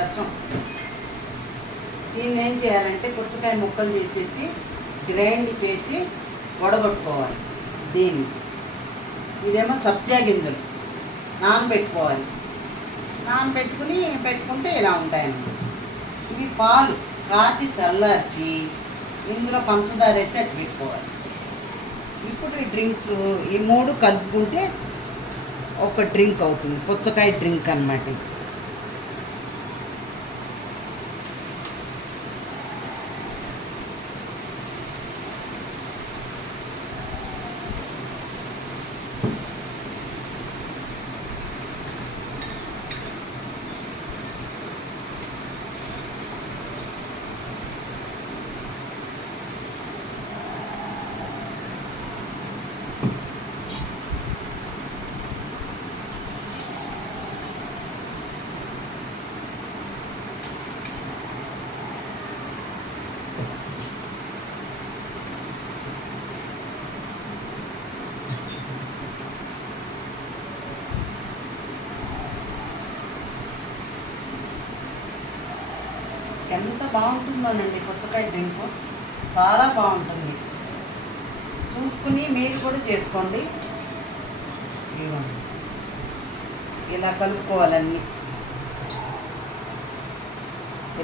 రసం. దీన్ని ఏం చేయాలంటే పుచ్చకాయ ముక్కలు చేసేసి గ్రైండ్ చేసి వడగొట్టుకోవాలి. దీన్ని ఇదేమో సబ్జా గింజలు నానబెట్టుకోవాలి. నానబెట్టుకుని పెట్టుకుంటే ఇలా ఉంటాయన్నమాట. ఇవి పాలు కాచి చల్లార్చి ఇందులో పంచదార వేసి అట్టు పెట్టుకోవాలి. ఇప్పుడు ఈ డ్రింక్స్ ఈ 3 కలుపుకుంటే ఒక డ్రింక్ అవుతుంది, పుచ్చకాయ డ్రింక్ అన్నమాట. ఎంత బాగుంటుందోనండి పుచ్చకాయ డ్రింక్, చాలా బాగుంటుంది. చూసుకుని మీరు కూడా చేసుకోండి. ఇవ్వండి, ఇలా కలుపుకోవాలన్నీ.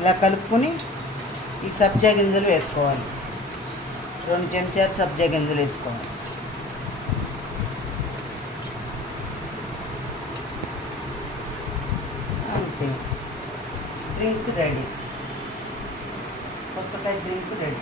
ఇలా కలుపుకొని ఈ సబ్జా గింజలు వేసుకోవాలి. 2 చెంచాలు సబ్జా గింజలు వేసుకోవాలి. అంతే, డ్రింక్ రెడీ. పుచ్చకాయ డ్రింక్ రెడీ.